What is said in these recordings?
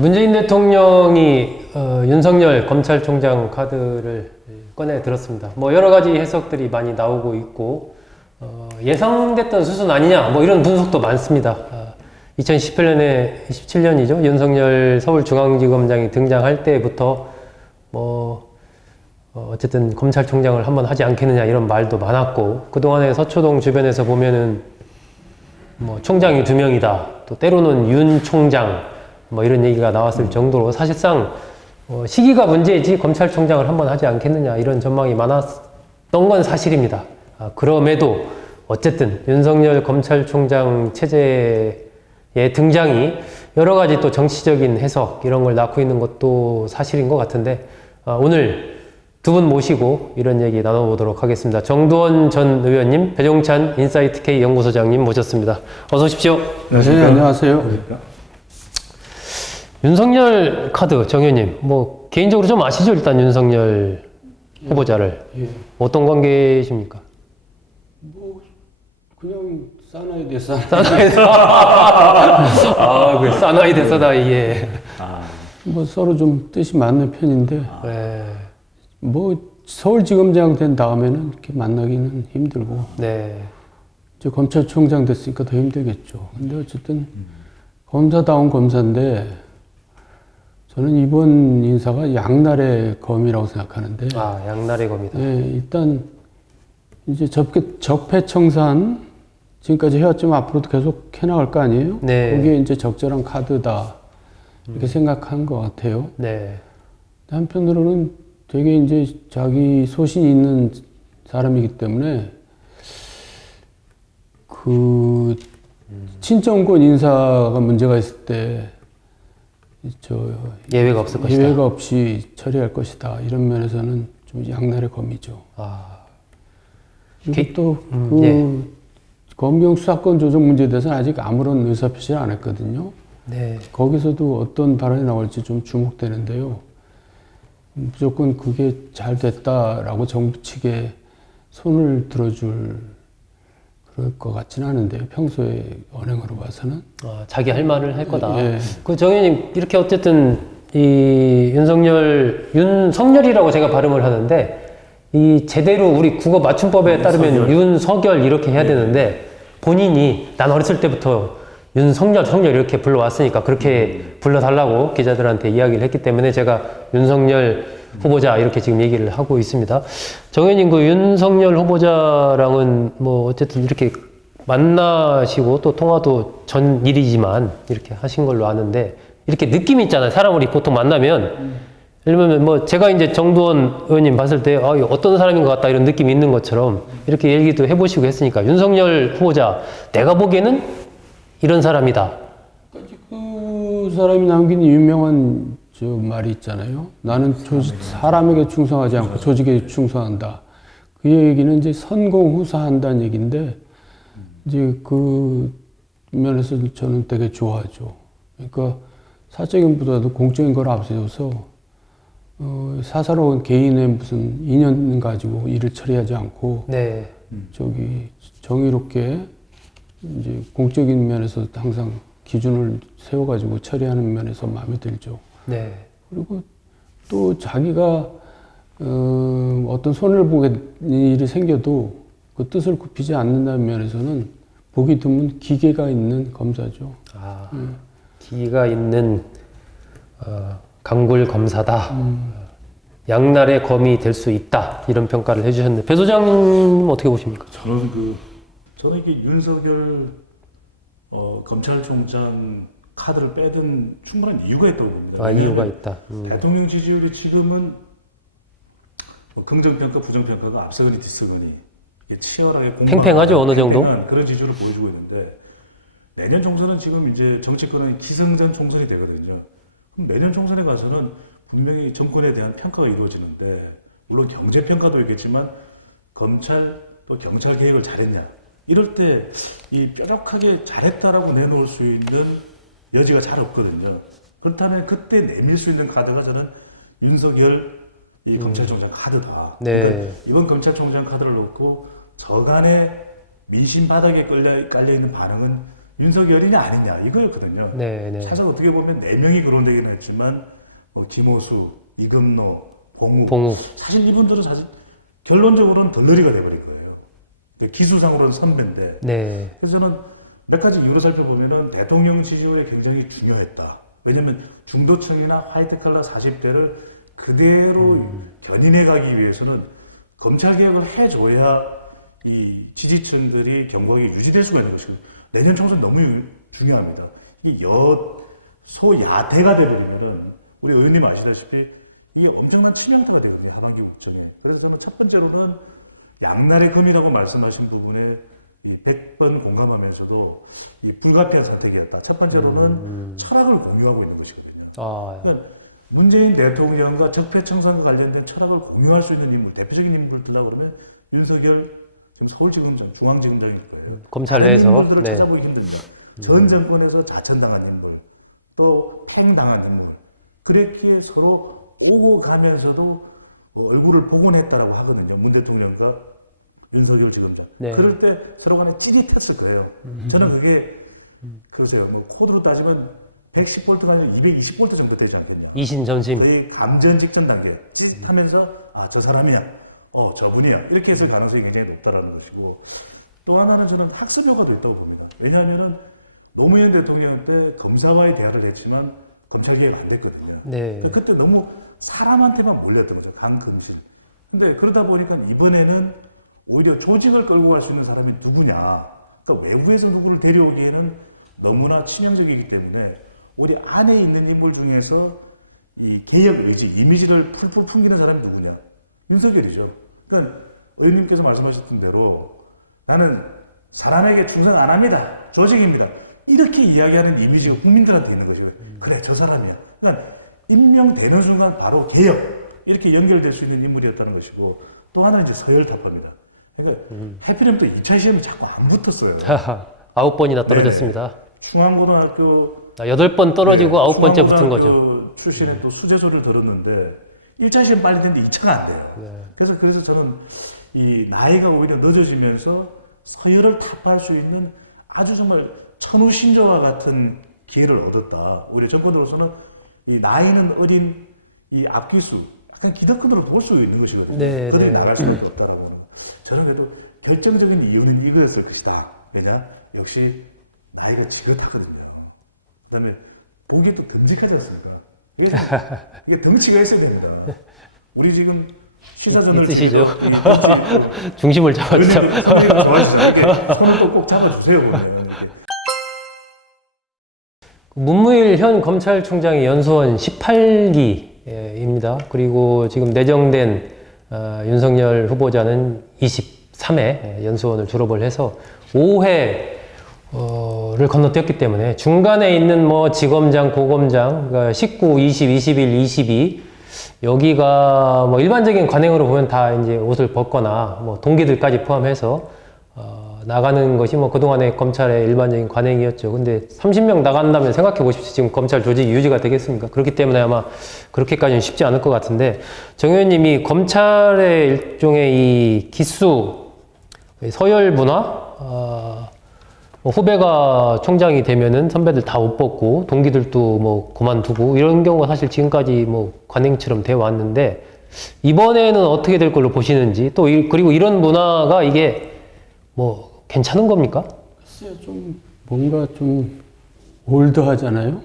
문재인 대통령이 윤석열 검찰총장 카드를 꺼내 들었습니다. 뭐 여러 가지 해석들이 많이 나오고 있고 예상됐던 수준 아니냐 뭐 이런 분석도 많습니다. 2018년에 27년이죠. 윤석열 서울중앙지검장이 등장할 때부터 뭐 어쨌든 검찰총장을 한번 하지 않겠느냐 이런 말도 많았고, 그동안에 서초동 주변에서 보면은 뭐 총장이 2명이다, 또 때로는 윤 총장 뭐 이런 얘기가 나왔을 정도로 사실상 시기가 문제이지 검찰총장을 한번 하지 않겠느냐 이런 전망이 많았던 건 사실입니다. 그럼에도 어쨌든 윤석열 검찰총장 체제의 등장이 여러 가지 또 정치적인 해석 이런 걸 낳고 있는 것도 사실인 것 같은데, 오늘 두 분 모시고 이런 얘기 나눠보도록 하겠습니다. 정두원 전 의원님, 배종찬 인사이트K 연구소장님 모셨습니다. 어서 오십시오. 네, 안녕하세요. 윤석열 카드, 정 의원님, 뭐 개인적으로 좀 아시죠? 일단 윤석열 후보자를. 어떤 관계십니까? 뭐 그냥 사나이 대 사나이. 그 사나이 대 사나이. 예. 뭐 서로 좀 뜻이 맞는 편인데 네. 뭐 서울지검장 된 다음에는 이렇게 만나기는 힘들고, 네. 이제 검찰총장 됐으니까 더 힘들겠죠. 근데 어쨌든 검사다운 검사인데 저는 이번 인사가 양날의 검이라고 생각하는데. 양날의 검이다. 예, 일단 이제 적폐청산 지금까지 해왔지만 앞으로도 계속 해나갈 거 아니에요? 네. 거기에 이제 적절한 카드다 이렇게 생각한 것 같아요. 네. 한편으로는 되게 이제 자기 소신이 있는 사람이기 때문에 그 친정권 인사가 문제가 있을 때 예외가 없을 것이다. 예외가 없이 처리할 것이다. 이런 면에서는 좀 양날의 검이죠. 그리고 또 검경 수사권 조정 문제에 대해서는 아직 아무런 의사표시를 안 했거든요. 네. 거기서도 어떤 발언이 나올지 좀 주목되는데요. 무조건 그게 잘 됐다라고 정부 측에 손을 들어줄 그럴 것 같지는 않은데요. 평소의 언행으로 봐서는. 자기 할 말을 할 거다. 예. 정 의원님, 이렇게 어쨌든 이 윤석열이라고 제가 발음을 하는데, 이 제대로 우리 국어 맞춤법에 따르면 윤석열 이렇게 해야 되는데, 본인이 난 어렸을 때부터 윤석열 이렇게 불러왔으니까 그렇게 불러달라고 기자들한테 이야기를 했기 때문에 제가 윤석열 후보자 이렇게 지금 얘기를 하고 있습니다. 정 의원님, 그 윤석열 후보자랑은 뭐 어쨌든 이렇게 만나시고 또 통화도 전 일이지만 이렇게 하신 걸로 아는데, 이렇게 느낌이 있잖아요. 사람을 보통 만나면 예를 들면 뭐 제가 이제 정두원 의원님 봤을 때 어떤 사람인 것 같다 이런 느낌이 있는 것처럼 이렇게 얘기도 해보시고 했으니까, 윤석열 후보자 내가 보기에는 이런 사람이다. 그 사람이 남긴 유명한 저 말이 있잖아요. 나는 사람에게 충성하지 않고 조직에 충성한다. 그 얘기는 이제 선공후사한다는 얘기인데, 이제 그 면에서 저는 되게 좋아하죠. 그러니까 사적인 보다도 공적인 걸 앞세워서 사사로운 개인의 무슨 인연 가지고 일을 처리하지 않고, 네. 정의롭게 이제 공적인 면에서 항상 기준을 세워가지고 처리하는 면에서 마음에 들죠. 네. 그리고 또 자기가 어떤 손해를 일이 생겨도 그 뜻을 굽히지 않는다는 면에서는 보기 드문 기계가 있는 검사죠. 기가 있는 강골 검사다. 양날의 검이 될 수 있다. 이런 평가를 해주셨는데, 배 소장님 어떻게 보십니까? 저는 이게 윤석열 검찰총장 카드를 빼든 충분한 이유가 있다고 봅니다. 이유가 있다. 대통령 지지율이 지금은 긍정평가, 부정평가가 앞서거니 뒤서거니 치열하게 팽팽하죠, 어느 정도? 그런 지지율을 보여주고 있는데, 내년 총선은 지금 이제 정치권은 기승전 총선이 되거든요. 그럼 내년 총선에 가서는 분명히 정권에 대한 평가가 이루어지는데, 물론 경제평가도 있겠지만 검찰 또 경찰 개혁을 잘했냐, 이럴 때 이 뾰족하게 잘했다라고 내놓을 수 있는 여지가 잘 없거든요. 그렇다면 그때 내밀 수 있는 카드가 저는 윤석열 이 검찰총장 카드다. 네. 그러니까 이번 검찰총장 카드를 놓고 저간의 민심 바닥에 깔려 있는 반응은 윤석열이냐 아니냐 이거였거든요. 네, 네. 사실 어떻게 보면 4명이 거론되긴 했지만 김호수, 이금노, 봉우 봉우. 사실 이분들은 사실 결론적으로는 덜러리가 돼버린 거예요. 근데 기수상으로는 선배인데 네. 그래서 저는 몇 가지 이유로 살펴보면은 대통령 지지율에 굉장히 중요했다. 왜냐면 중도층이나 화이트칼라 40대를 그대로 견인해 가기 위해서는 검찰개혁을 해줘야 이 지지층들이 경고하기 유지될 수가 있는 것이고 내년 총선 너무 중요합니다. 이게 소야대가 되버리면은 우리 의원님 아시다시피 이게 엄청난 치명타가 되거든요. 하반기 국정에. 그래서 저는 첫 번째로는 양날의 검이라고 말씀하신 부분에 이 100번 공감하면서도 이 불가피한 선택이었다. 첫 번째로는 철학을 공유하고 있는 것이거든요. 아, 그러니까 문재인 대통령과 적폐청산과 관련된 철학을 공유할 수 있는 인물, 대표적인 인물들라 그러면 윤석열 지금 서울지검장, 중앙지검장일 거예요. 검찰 내에서. 다른 인물들을 네. 찾아보기 힘듭니다. 전 정권에서 자천당한 인물, 또 팽당한 인물. 그랬기에 서로 오고 가면서도 얼굴을 복원했다라고 하거든요. 문 대통령과 윤석열 지검장. 네. 그럴 때 서로 간에 찌릿했을 거예요. 저는 그게 그러세요. 뭐 코드로 따지면 110볼트가 아니라 220볼트 정도 되지 않겠냐. 이신전심. 거의 감전 직전 단계 찌릿하면서 아 저 사람이야, 저분이야 이렇게 했을 가능성이 굉장히 높다라는 것이고 또 하나는 저는 학습 효과도 있다고 봅니다. 왜냐하면은 노무현 대통령 때 검사와의 대화를 했지만 검찰 개혁 안 됐거든요. 네. 그때 너무 사람한테만 몰렸던 거죠. 강금실. 근데 그러다 보니까 이번에는 오히려 조직을 끌고 갈 수 있는 사람이 누구냐. 그러니까 외부에서 누구를 데려오기에는 너무나 치명적이기 때문에 우리 안에 있는 인물 중에서 이 개혁 의지, 이미지를 풀풀 풍기는 사람이 누구냐? 윤석열이죠. 그러니까 의원님께서 말씀하셨던 대로 나는 사람에게 충성 안 합니다. 조직입니다. 이렇게 이야기하는 이미지가 국민들한테 있는 거죠. 그래, 저 사람이야. 그러니까 임명되는 순간 바로 개혁 이렇게 연결될 수 있는 인물이었다는 것이고 또 하나는 이제 서열타파입니다. 그러니까 하필이면 또 2차 시험이 자꾸 안 붙었어요. 9번이나 떨어졌습니다. 중앙고등학교 8번 떨어지고 9번째 붙은 거죠. 중앙고등학교 출신의 또 수재소를 들었는데 1차 시험 빨리 됐는데 2차가 안 돼요. 네. 그래서 저는 이 나이가 오히려 늦어지면서 서열을 타파할 수 있는 아주 정말 천우신조와 같은 기회를 얻었다. 오히려 정권으로서는 이 나이는 어린 이 앞기수, 약간 기득권으로 볼 수 있는 것이거든요. 네, 그들이 네. 나갈 수밖에 없다라고. 저는 그래도 결정적인 이유는 이거였을 것이다. 왜냐? 역시 나이가 지긋하거든요. 그 다음에 보기 또 듬직하지 않습니까? 이게 덩치가 있어야 됩니다. 우리 지금 시사전을 있으시죠? 중심을 중심을 잡아주자. 좋아하시잖아요. 손을 꼭 잡아주세요. 보면. 이렇게. 문무일 현 검찰총장이 연수원 18기입니다. 그리고 지금 내정된 윤석열 후보자는 23회 연수원을 졸업을 해서 5회를 건너뛰었기 때문에 중간에 있는 뭐 지검장, 고검장, 그러니까 19, 20, 21, 22 여기가 뭐 일반적인 관행으로 보면 다 이제 옷을 벗거나 뭐 동기들까지 포함해서 나가는 것이 뭐 그동안의 검찰의 일반적인 관행이었죠. 근데 30명 나간다면 생각해 보십시오. 지금 검찰 조직이 유지가 되겠습니까? 그렇기 때문에 아마 그렇게까지는 쉽지 않을 것 같은데 정 의원님이 검찰의 일종의 이 기수, 서열 문화, 뭐 후배가 총장이 되면은 선배들 다 옷 벗고 동기들도 뭐 그만두고 이런 경우가 사실 지금까지 뭐 관행처럼 되어 왔는데 이번에는 어떻게 될 걸로 보시는지 또 그리고 이런 문화가 이게 뭐 괜찮은 겁니까? 글쎄요, 좀 뭔가 좀 올드하잖아요.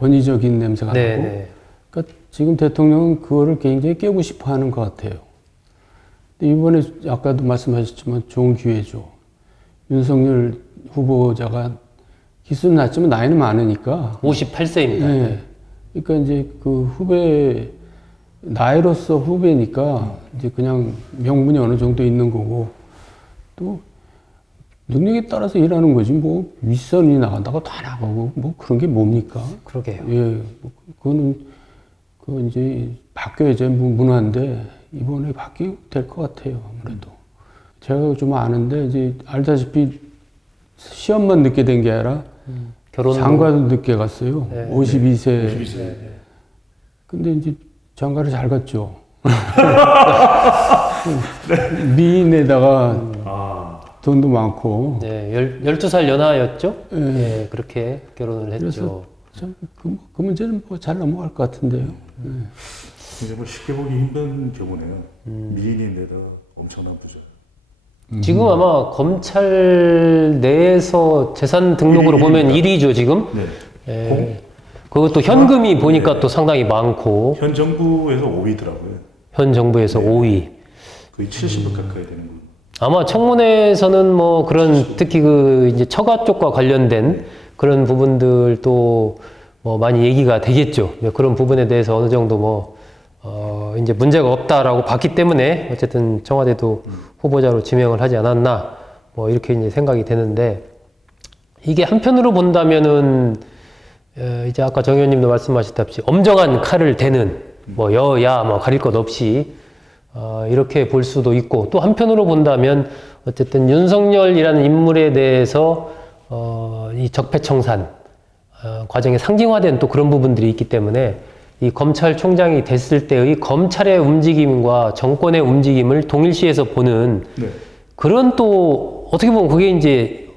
권위적인 냄새가 나고. 네. 그러니까 지금 대통령은 그거를 굉장히 깨고 싶어하는 것 같아요. 근데 이번에 아까도 말씀하셨지만 좋은 기회죠. 윤석열 후보자가 기수는 낮지만 나이는 많으니까. 58세입니다. 네. 그러니까 이제 그 후배 나이로서 후배니까 이제 그냥 명분이 어느 정도 있는 거고 또 능력에 따라서 일하는 거지 뭐 윗선이 나간다고 다 나가고 뭐 그런 게 뭡니까? 그러게요. 예, 뭐 그건 이제 바뀌어야죠 문화인데 이번에 바뀌게 될 것 같아요 아무래도. 제가 좀 아는데 이제 알다시피 시험만 늦게 된 게 아니라 장가도 늦게 갔어요. 네. 52세. 52세. 근데 이제 장가를 잘 갔죠. 미인에다가 돈도 많고. 네, 12살 연하였죠? 예. 예, 그렇게 결혼을 했죠. 그래서 그 문제는 뭐 잘 넘어갈 것 같은데요. 이제 뭐 쉽게 보기 힘든 경우네요. 미인인데다 엄청난 부자. 지금 아마 검찰 내에서 재산 등록으로 1위, 보면 1위입니다. 1위죠, 지금? 네. 예. 그것도 현금이 보니까 또 상당히 많고, 현 정부에서 5위더라고요. 현 정부에서 5위. 거의 70억 가까이 되는 거. 아마 청문회에서는 뭐 그런 특히 그 이제 처가 쪽과 관련된 그런 부분들도 뭐 많이 얘기가 되겠죠. 그런 부분에 대해서 어느 정도 뭐 이제 문제가 없다라고 봤기 때문에 어쨌든 청와대도 후보자로 지명을 하지 않았나 뭐 이렇게 이제 생각이 되는데, 이게 한편으로 본다면은 이제 아까 정 의원님도 말씀하셨다시피 엄정한 칼을 대는 뭐 여야 뭐 가릴 것 없이 이렇게 볼 수도 있고, 또 한편으로 본다면 어쨌든 윤석열이라는 인물에 대해서 이 적폐청산 과정에 상징화된 또 그런 부분들이 있기 때문에 이 검찰총장이 됐을 때의 검찰의 움직임과 정권의 움직임을 동일시해서 보는 네. 그런, 또 어떻게 보면 그게 이제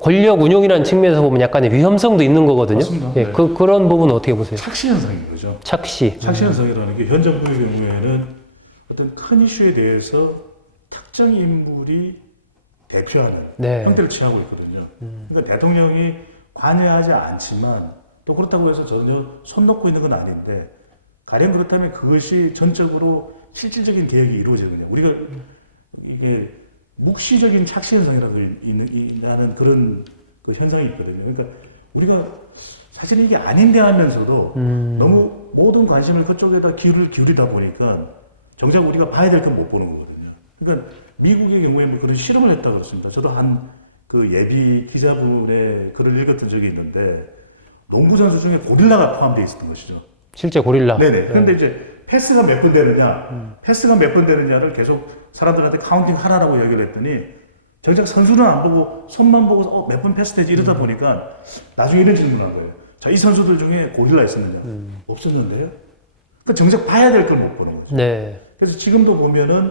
권력 운용이라는 측면에서 보면 약간의 위험성도 있는 거거든요. 맞습니다. 예, 네. 그런 부분은 어떻게 보세요? 착시 현상인 거죠. 착시. 착시 현상이라는 게 현 정부의 경우에는 어떤 큰 이슈에 대해서 특정 인물이 대표하는 네. 형태를 취하고 있거든요. 그러니까 대통령이 관여하지 않지만 또 그렇다고 해서 전혀 손 놓고 있는 건 아닌데, 가령 그렇다면 그것이 전적으로 실질적인 개혁이 이루어지느냐. 우리가 이게 묵시적인 착시 현상이라고 하는 그런 그 현상이 있거든요. 그러니까 우리가 사실 이게 아닌데 하면서도 너무 모든 관심을 그쪽에다 기울이다 보니까 정작 우리가 봐야 될 건 못 보는 거거든요. 그러니까 미국의 경우에 뭐 그런 실험을 했다고 그렇습니다. 저도 한 그 예비 기자분의 글을 읽었던 적이 있는데, 농구 선수 중에 고릴라가 포함되어 있었던 것이죠. 실제 고릴라. 네네. 그런데 이제 패스가 몇 번 패스가 몇 번 되느냐를 계속 사람들한테 카운팅 하라라고 얘기를 했더니, 정작 선수는 안 보고 손만 보고 몇 번 패스 되지 이러다 보니까 나중에 이런 질문을 한 거예요. 자, 이 선수들 중에 고릴라 있었느냐? 없었는데요. 그러니까 정작 봐야 될 걸 못 보는 거죠. 네. 그래서 지금도 보면은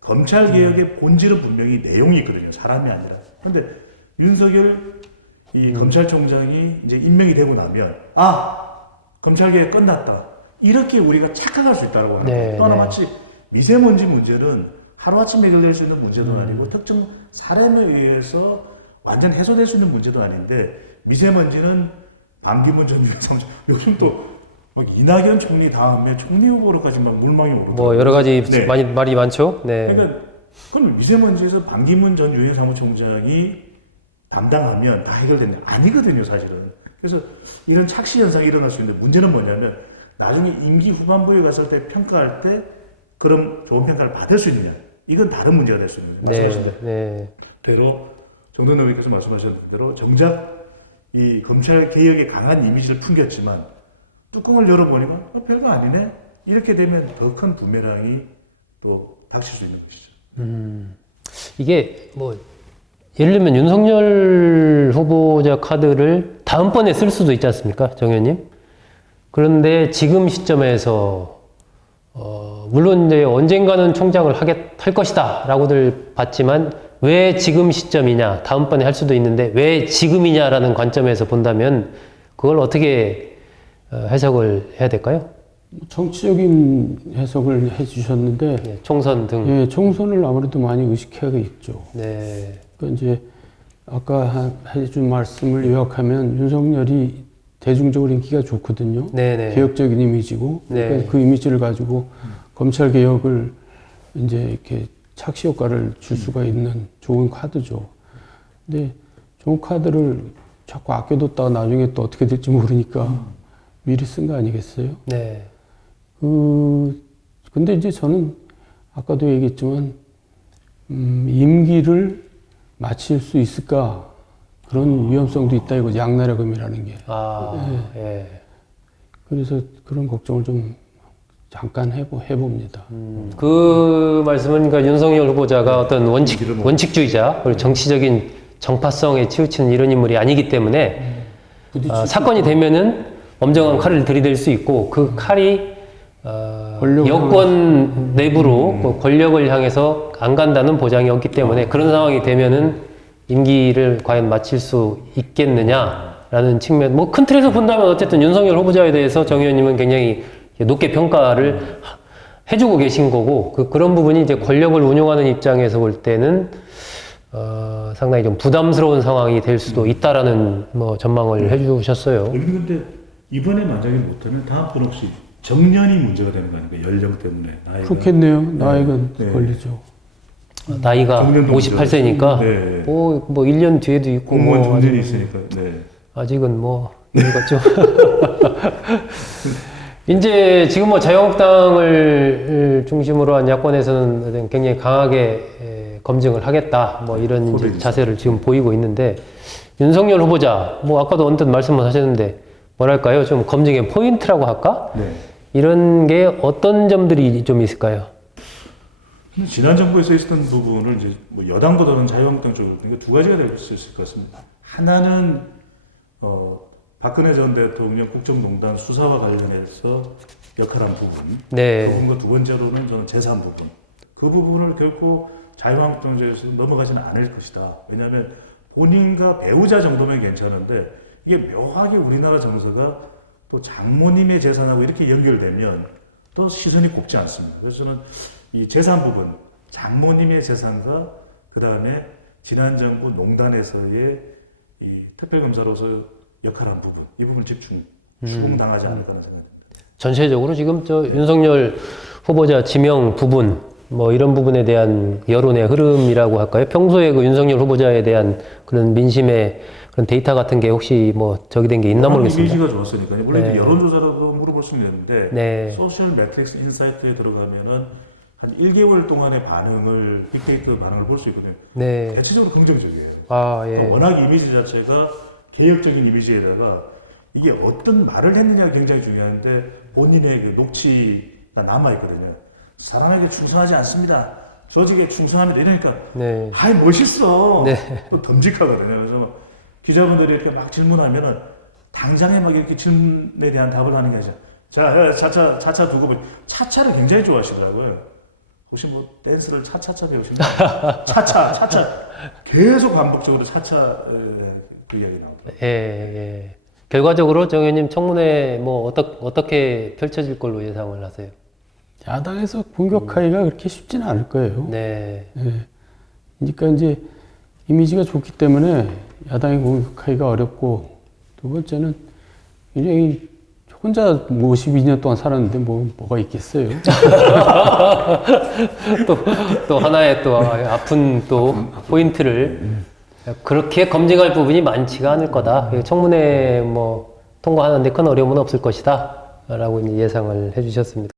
검찰 개혁의 본질은 분명히 내용이 있거든요. 사람이 아니라. 그런데 윤석열 이 검찰총장이 이제 임명이 되고 나면 검찰 개혁 끝났다, 이렇게 우리가 착각할 수 있다고 하는 거예요. 또 하나 마치 미세먼지 문제는 하루아침에 해결될 수 있는 문제도 아니고 특정 사람에 의해서 완전 해소될 수 있는 문제도 아닌데, 미세먼지는 반기문 전 유엔 사무총, 요즘 또 막 이낙연 총리 다음에 총리 후보로까지 막 물망이 오르고 뭐 여러 가지 네. 말이 많죠. 네. 그러니까 그럼 미세먼지에서 반기문 전 유엔 사무총장이 담당하면 다 해결됐냐? 아니거든요, 사실은. 그래서 이런 착시 현상이 일어날 수 있는데, 문제는 뭐냐면 나중에 임기 후반부에 갔을 때 평가할 때 그럼 좋은 평가를 받을 수 있느냐? 이건 다른 문제가 될 수 있는 거예요. 말씀하신 대로 정동영 의원께서 말씀하신 대로 정작 이 검찰 개혁의 강한 이미지를 풍겼지만 뚜껑을 열어보니까 별거 아니네? 이렇게 되면 더 큰 부메랑이 또 닥칠 수 있는 것이죠. 이게 뭐 예를 들면 윤석열 후보자 카드를 다음번에 쓸 수도 있지 않습니까, 정 의원님? 그런데 지금 시점에서 물론 이제 언젠가는 총장을 할 것이다라고들 봤지만, 왜 지금 시점이냐, 다음번에 할 수도 있는데 왜 지금이냐라는 관점에서 본다면 그걸 어떻게 해석을 해야 될까요? 정치적인 해석을 해주셨는데, 예, 총선 등. 예, 총선을 아무래도 많이 의식해야겠죠. 네. 그러니까 이제 아까 해준 말씀을 요약하면 윤석열이 대중적으로 인기가 좋거든요. 네네. 개혁적인 이미지고, 네. 그러니까 그 이미지를 가지고 검찰 개혁을 이제 이렇게 착시 효과를 줄 수가 있는 좋은 카드죠. 근데 좋은 카드를 자꾸 아껴뒀다가 나중에 또 어떻게 될지 모르니까 미리 쓴 거 아니겠어요? 네. 근데 이제 저는 아까도 얘기했지만, 임기를 마칠 수 있을까? 그런 위험성도 있다, 이거 양나라금이라는 게. 예. 그래서 그런 걱정을 좀 잠깐 해봅니다. 그 말씀은 그러니까 윤석열 후보자가 어떤 원칙주의자, 그리고 정치적인 정파성에 치우치는 이런 인물이 아니기 때문에 사건이 되면은 엄정한 칼을 들이댈 수 있고, 그 칼이 권력을 여권 내부로 그 권력을 향해서 안 간다는 보장이 없기 때문에 그런 상황이 되면은 임기를 과연 마칠 수 있겠느냐라는 측면. 뭐 큰 틀에서 본다면 어쨌든 윤석열 후보자에 대해서 정 의원님은 굉장히 높게 평가를 해주고 계신 거고 그런 부분이 이제 권력을 운용하는 입장에서 볼 때는 상당히 좀 부담스러운 상황이 될 수도 있다라는 뭐 전망을 해주셨어요. 여기는 근데 이번에 만약에 못하면 다음 번 혹시 정년이 문제가 되는 거 아닙니까? 연령 때문에 나이가. 그렇겠네요. 나이가 네. 걸리죠. 나이가 정년도 58세니까 네. 뭐 1년 뒤에도 있고 공무원 뭐 정년이 있으니까. 네. 아직은 뭐 이거 좀 이제 지금 뭐 자유한국당을 중심으로 한 야권에서는 굉장히 강하게 검증을 하겠다 뭐 이런 이제 자세를 지금 보이고 있는데 윤석열 후보자 뭐 아까도 언뜻 말씀을 하셨는데 뭐랄까요 좀 검증의 포인트라고 할까 네. 이런 게 어떤 점들이 좀 있을까요? 근데 지난 정부에서 있었던 부분을 이제 뭐 여당보다는 자유한국당 쪽으로 그러니까 두 가지가 될 수 있을 것 같습니다. 하나는 박근혜 전 대통령 국정농단 수사와 관련해서 역할한 부분. 네. 그 부분과 두 번째로는 저는 재산 부분. 그 부분을 결코 자유한국당에서 넘어가지는 않을 것이다. 왜냐하면 본인과 배우자 정도면 괜찮은데 이게 묘하게 우리나라 정서가 또 장모님의 재산하고 이렇게 연결되면 또 시선이 곱지 않습니다. 그래서 저는 이 재산 부분, 장모님의 재산과 그 다음에 지난 정부 농단에서의 이 특별검사로서 역할한 부분, 이 부분을 추궁당하지 않을까 하는 생각입니다. 전체적으로 지금 저 윤석열 후보자 지명 부분 뭐 이런 부분에 대한 여론의 흐름이라고 할까요? 평소에 그 윤석열 후보자에 대한 그런 민심의 그런 데이터 같은 게 혹시 뭐 저기 된 게 있나 모르겠습니다. 이미지가 좋았으니까요. 원래 네. 여론조사라도 물어볼 수는 있는데 네. 소셜 매트릭스 인사이트에 들어가면은 한 1개월 동안의 반응을 빅데이터 반응을 볼 수 있거든요. 네. 대체적으로 긍정적이에요. 아, 예. 워낙 이미지 자체가 개혁적인 이미지에다가 이게 어떤 말을 했느냐가 굉장히 중요한데 본인의 그 녹취가 남아있거든요. 사람에게 충성하지 않습니다. 조직에 충성합니다. 이러니까 네. 아이 멋있어. 네. 또 덤직하거든요. 그래서 기자분들이 이렇게 막 질문하면은 당장에 막 이렇게 질문에 대한 답을 하는 게 아니라 자 차차 두고 차차를 굉장히 좋아하시더라고요. 혹시 뭐 댄스를 차차차 배우시나요? 차차 계속 반복적으로 차차 그 이야기 나옵니다. 예, 예. 결과적으로 정 의원님 청문회 뭐 어떻게 펼쳐질 걸로 예상을 하세요? 야당에서 공격하기가 그렇게 쉽지는 않을 거예요. 네. 예. 그러니까 이제 이미지가 좋기 때문에 야당이 공격하기가 어렵고 두 번째는 굉장히 혼자 52년 동안 살았는데 뭐가 있겠어요. 또 하나의 또 아픈 또 포인트를 그렇게 검증할 부분이 많지가 않을 거다. 청문회 뭐 통과하는데 큰 어려움은 없을 것이다. 라고 이제 예상을 해주셨습니다.